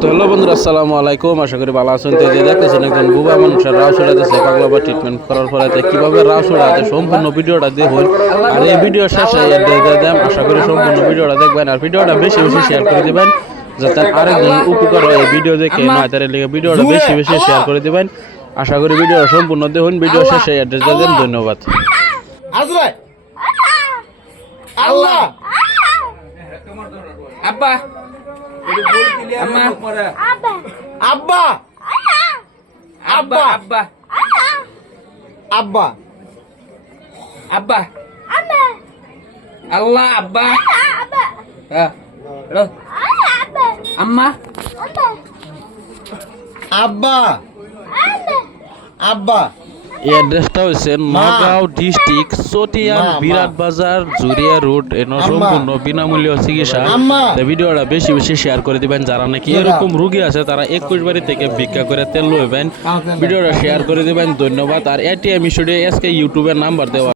তো হ্যালো বন্ধুরা, আসসালামু আলাইকুম। আশা করি ভালো আছেন। তো যে দেখতেছেন একজন বুবা মানুষের রাও ছড়াতেছে পাগলা ট্রিটমেন্ট করার পরে কিভাবে রাও ছড়াতে সম্পূর্ণ ভিডিওটা দেখুন। আর এই ভিডিও শেষে দেন আশা করি সম্পূর্ণ ভিডিওটা দেখবেন আর ভিডিওটা বেশি বেশি শেয়ার করে দিবেন যাতে আরেকজন উপকার হয়। এই ভিডিও দেখে নয় তার লেগে ভিডিওটা বেশি বেশি শেয়ার করে দিবেন। আশা করি ভিডিওটা সম্পূর্ণ দেখুন। ভিডিও শেষে অ্যাড্রেস দিয়ে দেন। ধন্যবাদ। আল্লাহ আব্বা আব্বা আব্বা আব্বা আব্বা আব্বা আল্লাহ আব্বা আম্মা আব্বা আব্বা। এই অ্যাড্রেসটা হচ্ছে নগাঁও ডিস্ট্রিক্ট চটিয়ান বিরাট বাজার জুরিয়া রোড। সম্পূর্ণ বিনামূল্য চিকিৎসা। ভিডিওটা বেশি বেশি শেয়ার করে দিবেন। যারা নাকি এরকম রোগী আছে তারা 21 বাড়ি থেকে ভিক্ষা করে তেল লইবেন। ভিডিওটা শেয়ার করে দিবেন। ধন্যবাদ। আর এটিএম স্টুডিও এসকে ইউটিউবের নাম্বার দেওয়া।